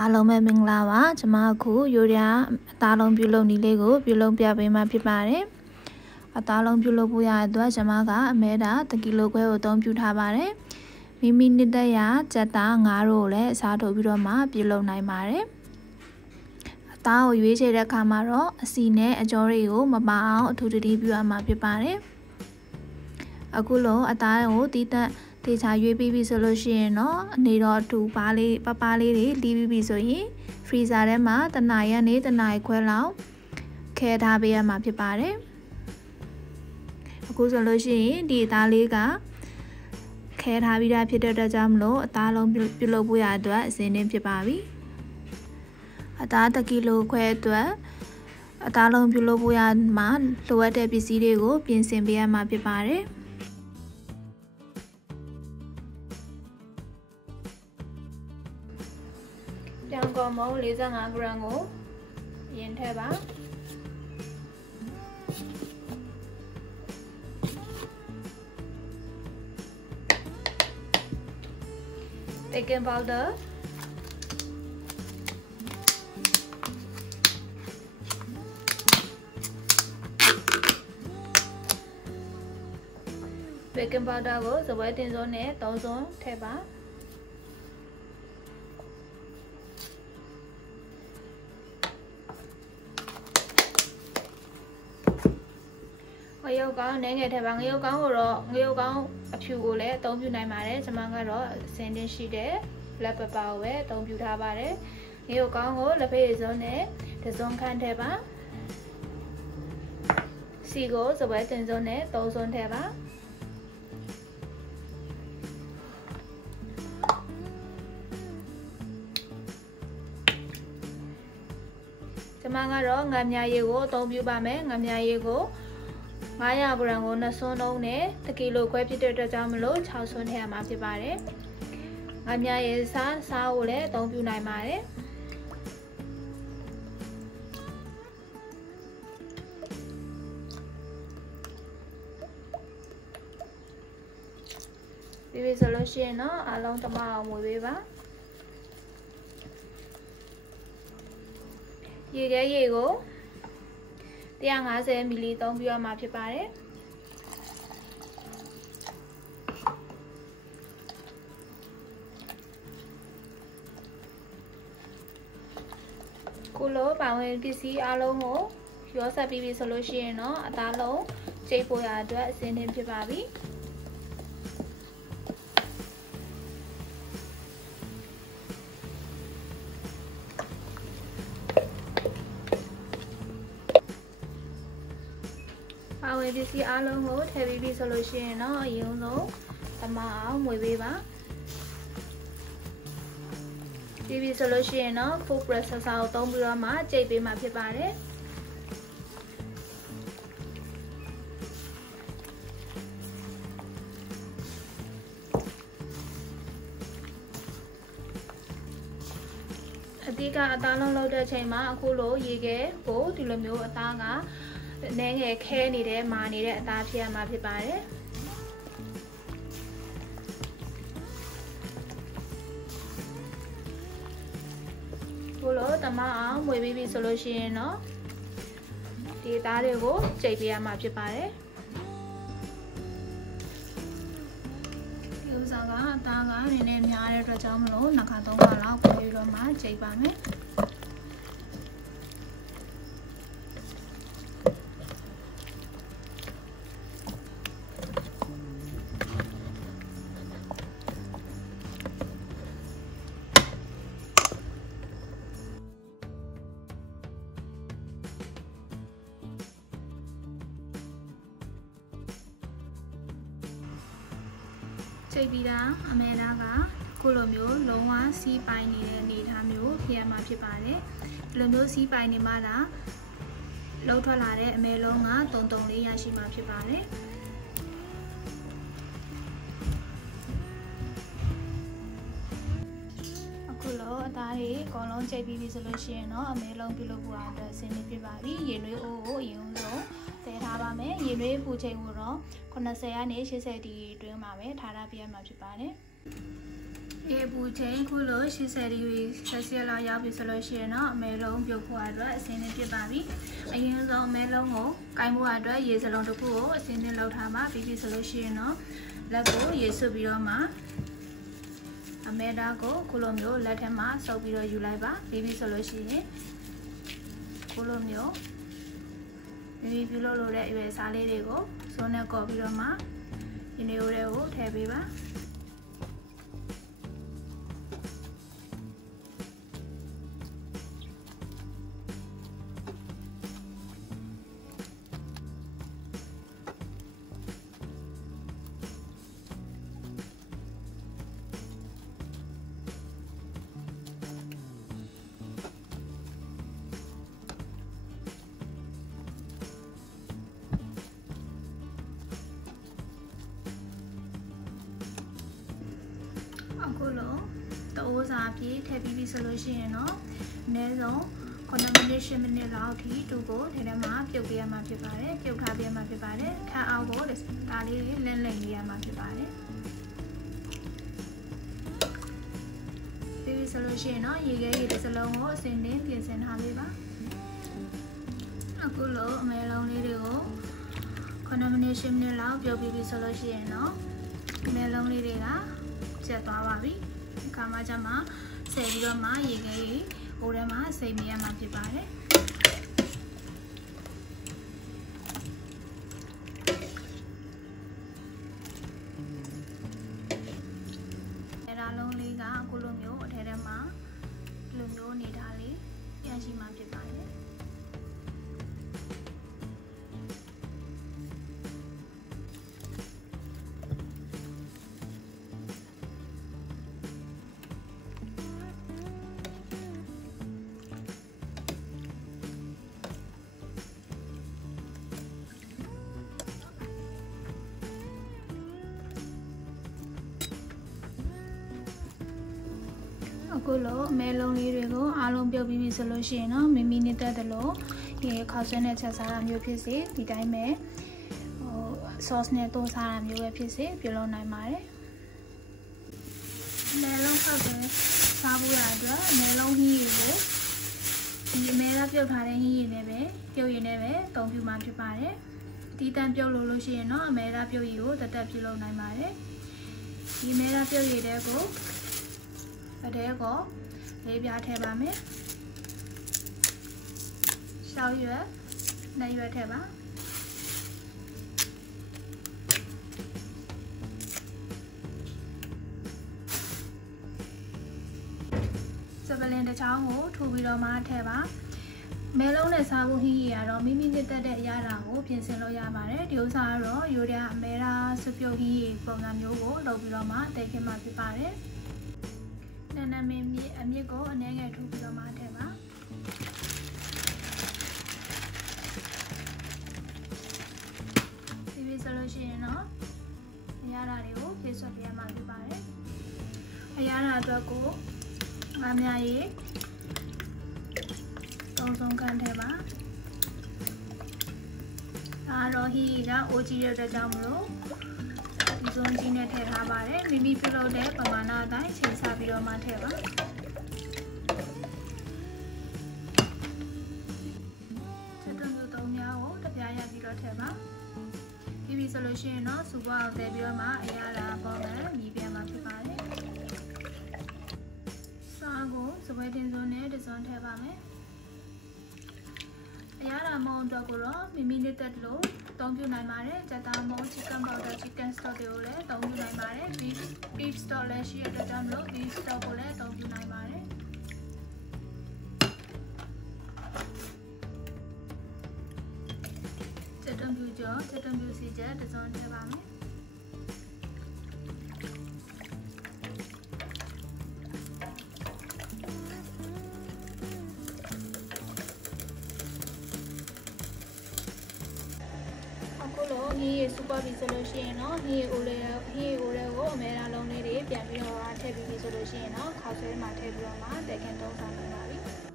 အားလုံးပဲမင်္ဂလာပါကျွန်မအခုရိုးရာအသားလုံးပြုလုပ်နည်းလေးကိုပြုလုပ်ပြပေးမှာဖြစ်ပါတယ်အသားလုံးပြုလုပ်ဖို့ရတဲ့အတွက်ကျွန်မကအမဲတာ1ကီလိုခွဲကိုအသုံးပြုထားပါတယ်မိမိနှစ်သက်ရာကြက်သား9တို့ကိုလည်းအစားထိုးပြီးတော့မှပြုလုပ်နိုင်ပါတယ်အသားကိုရွေးချယ်တဲ့အခါမှာတော့အစီနဲ့အကြောတွေကိုမပါအောင်အထူးတတိပြုရမှာဖြစ်ပါတယ်အခုလိုအသားကိုတီးတက်တေချာရွေးပြီးပြီဆိုလို့ရှိရင်တော့အနေတော့တူပါလေးပပလေးတွေလီးပြီးပြီဆိုရင်ဖရီဇာထဲမှာတနာရီနဲ့တနာရီခွဲလောက်ခဲထားပေးရမှာဖြစ်ပါတယ်အခုဆိုလို့ရှိရင်ဒီအသားလေးကခဲထားပြီးသားဖြစ်တဲ့အတွက်ကြောင့်မလို့အသားလုံးပြုလုပ်ဖို့ရအတွက်အစင်းင်းဖြစ်ပါပြီအသား1ကီလိုခွဲအတွက်အသားလုံးပြုလုပ်ဖို့ရမှာလိုအပ်တဲ့ပစ္စည်းတွေကိုပြင်ဆင်ပေးရမှာဖြစ်ပါတယ်ပြောင်းကောမုံ45 gram ကိုရင်ထည့်ပါbaking powder baking powder ကိုစပွဲတင်စုံနဲ့3စုံထည့်ပါငရုတ်ကောင်းနည်းငယ်ထည့်ပါငရုတ်ကောင်းကိုတော့ငရုတ်ကောင်းအဖြူကိုလည်းအသုံးပြုနိုင်ပါတယ်ကျွန်မကတော့စင်တင်ရှိတဲ့ black pepper ကိုပဲအသုံးပြုထားပါတယ်ငရုတ်ကောင်းကိုလက်ဖက်ရည်စုံနဲ့တစ်စုံခန့်ထည့်ပါစီကိုစပွဲတင်စုံနဲ့3စုံထည့်ပါကျွန်မကတော့ငါးမြရည်ကိုအသုံးပြုပါမယ်ငါးမြရည်ကို900 gram ကို2ဆွန်းလုံးနဲ့1ကီလိုခွဲဖြစ်တဲ့အတွက်ကြောင့်မလို့6ဆွန်းထည့်ရမှာဖြစ်ပါတယ်။ငါးမြရည်စားကိုလည်းအသုံးပြုနိုင်ပါတယ်။ပြီးပြီဆိုလို့ရှိရင်တော့အားလုံးတမအောင်မွေပေးပါ။ရေခဲရေကို150 ml သုံးပြရမှာဖြစ်ပါတယ်ခုလိုပါဝင်ပစ္စည်းအလုံးကိုရောဆက်ပြီးပြီဆိုလို့ရှိရင်တော့အသားလုံးကျိတ်ဖို့ရအတွက်အစင်းတင်ဖြစ်ပါပြီပါဝင်ပစ္စည်းအလုံးကိုထည့်ပြီးပြီဆိုလို့ရှိရင်တော့အရင်ဆုံးတမအောင်မွေပေးပါပြီးပြီဆိုလို့ရှိရင်တော့ food processor ကိုသုံးပြီးတော့မှကြိတ်ပေးမှာဖြစ်ပါတယ်အဓိကအသားလုံးလုပ်တဲ့အချိန်မှာအခုလိုရေခဲကိုဒီလိုမျိုးအသားကနည်းငယ်ခဲနေတဲ့မာနေတဲ့အသားဖြစ်ရမှာဖြစ်ပါတယ်ဘလို့တမအောင်မွေပြီးပြီဆိုလို့ရှိရင်တော့ဒီအသားတွေကိုကြိတ်ပေးရမှာဖြစ်ပါတယ်ဒီဥစားကအသားကနည်းနည်းများတဲ့အတွက်ကြောင့်မလို့2ခါ3ခါလောက်ပို့ပြီးတော့မှကြိတ်ပါမယ်ကြိတ်ပြီးတာအမဲသားကခုလိုမျိုးလုံးဝစီးပိုင်နေတဲ့အနေအထားမျိုးဖြစ်ရမှာဖြစ်ပါတယ်ဒီလိုမျိုးစီးပိုင်နေမှသာလှုပ်ထွက်လာတဲ့အမဲလုံးကတုံတုံလေးရရှိမှာဖြစ်ပါတယ်အခုလိုအသားတွေအကုန်လုံးကြိတ်ပြီးပြီဆိုလို့ရှိရင်တော့အမဲလုံးပြုလုပ်ဖို့အတွက်အဆင်သင့်ဖြစ်ပါပြီရေနွေးအိုးကိုအရင်ဆုံးသဲထားပါမယ်ရေနွေးပူချိန်ကိုတော့80ကနေ80ဒီတွင်းမှာပဲထားပြရမှာဖြစ်ပါတယ် ဒီ ရေပူချိန်ခုလို80 degree Celsius လောက်ရောက်ပြီဆိုလို့ရှိရင်တော့အမဲလုံးပြုတ်ဖို့အတွက်အစင်းသင့်ဖြစ်ပါပြီအရင်ဆုံးအမဲလုံးကိုကိုင်ဖို့အတွက်ရေစလုံးတစ်ခုကိုအစင်းသင့်လုပ်ထားမှပြီးပြီဆိုလို့ရှိရင်တော့လက်ကိုရေဆွပြီးတော့မှအမဲသားကိုခုလိုမျိုးလက်ထဲမှာဆုပ်ပြီးတော့ယူလိုက်ပါပြီးပြီဆိုလို့ရှိရင်ခုလိုမျိုးဒီပြုလုပ်လို့တဲ့အရွယ်စားလေးတွေကိုစုံနဲ့ကော်ပြီးတော့မှဒီနေရိုးတွေကိုထည့်ပေးပါအခုလုံးတအိုးစာပြေးထည့်ပြီးပြီဆိုလို့ရှိရင်တော့အနည်းဆုံး9မိနစ်10မိနစ်လောက်ထိတူကိုထဲထဲမှာပြုတ်ပေးရမှာဖြစ်ပါတယ်ပြုတ်ထားပေးရမှာဖြစ်ပါတယ်ခန်းအောက်ကိုဒါလေးလင်းလင်းလေးရမှာဖြစ်ပါတယ်ပြီးပြီဆိုလို့ရှိရင်တော့ရေခဲရေတစ်စလုံးကိုအစင်းတင်ပြင်ဆင်ထားပေးပါအခုလုံးအမဲလုံးလေးတွေကို9မိနစ်10မိနစ်လောက်ပြုတ်ပြီးပြီဆိုလို့ရှိရင်တော့အမဲလုံးလေးတွေကကျက်သွားပါပြီ။အခါမှကျမှဆယ်ပြီးတော့မှရေခဲရေဟိုထဲမှာစိတ်မြရမှာဖြစ်ပါတယ်။အဲဒါလုံးလေးကအခုလိုမျိုးအထဲထဲမှာဒီလိုမျိုးနေထားလေးပြန်ရှိမှာဖြစ်ပါတယ်။အခုလိုအမဲလုံးလေးတွေကိုအားလုံးပြုတ်ပြီးပြီဆိုလို့ရှိရင်တော့မိမိနေတဲ့တလို့ဒီခေါက်ဆွဲနဲ့ချက်စားတာမျိုးဖြစ်စေဒီတိုင်းပဲsauce နဲ့တိုးစားတာမျိုးပဲဖြစ်စေပြုလုပ်နိုင်ပါတယ်အမဲလုံးခောက်ဆွဲစားဖို့ရအတွက်အမဲလုံးဟင်းရည်ကိုဒီအမဲကပြုတ်ထားတဲ့ဟင်းရည်နဲ့ပဲပြုတ်ရည်နဲ့ပဲတုံးပြမှာဖြစ်ပါတယ်ဒီတန်ပြုတ်လို့ရှိရင်တော့အမဲကပြုတ်ရည်ကိုတက်ပြုလုပ်နိုင်ပါတယ်ဒီအမဲကပြုတ်ရည်တွေကိုအတဲကိုလေးပြားထည့်ပါမယ်ရှောက်ရွက်နဲ့ရွက်ထည့်ပါစပလင်တစ်ချောင်းကိုထူပြီးတော့မှထည့်ပါမဲလုံးနဲ့စားဖို့ဟင်းရည်ကတော့မိမိနဲ့တက်တဲ့အရာကိုပြင်ဆင်လို့ရပါတယ်ဒီဥစ္စာကတော့ရိုးရာအမဲရာစပြုတ်ဟင်းရည်ပုံစံမျိုးကိုလုပ်ပြီးတော့မှတည်ခင်းမှာဖြစ်ပါတယ်နာမည်အမြစ်ကိုအနည်းငယ်ထူပြီးတော့မှထည့်ပါဒီလိုဆိုလို့ရှိရင်တော့အရာဓာတ်တွေကိုဖြည့်ဆွတ်ပြရမှာဖြစ်ပါတယ်အရာဓာတ်အတွက်ကိုငါးမြရည်သုံးဆုံးခန့်ထည့်ပါဒါတော့ဟီကအိုကြီးရတဲ့ကြောင့်မလို့ဒီဇွန်ကြီးနဲ့ထည့်ထားပါတယ်မိမိပြုလုပ်တဲ့ပမာဏအတိုင်းချိန်ဆပြီးတော့မှထည့်ပါချက်တုံးမျိုးသုံးများကိုတစ်ပြားရပြီးတော့ထည့်ပါပြီးပြီဆိုလို့ရှိရင်တော့စူပွားအောင်ထည့်ပြီးတော့မှအရာဓာတ်ပေါ်မှာမြည်ပြန်မှာဖြစ်ပါတယ်စားကိုစပွဲတင်စွန်းနဲ့တစ်စွန်းထည့်ပါမယ်အရာဓာတ်မုံအတွက်ကိုတော့မိမိနဲ့တက်လို့အသုံးပြုနိုင်ပါတယ်ကြက်သားမုံ chicken powder chicken stock တွေကိုလည်းအသုံးပြုနိုင်ပါတယ် beef stock လည်းရှိတဲ့အတွက်ကြောင့်မလို့ beef stock ကိုလည်းအသုံးပြုနိုင်ပါတယ်ချက်တုံးပြူကြောချက်တုံးပြူစီချက်တစ်စုံထည့်ပါမယ်ဟင်းရည်စူပါပြီဆိုလို့ရှိရင်တော့ဟင်းရည်ကိုအမဲသားလုံးလေးတွေပြန်ပြီးတော့ထည့်ပြီးပြီဆိုလို့ရှိရင်တော့ခေါက်ဆွဲမှာထည့်ပြီးတော့မှတည်ခင်းသုံးဆောင်နိုင်ပါပြီ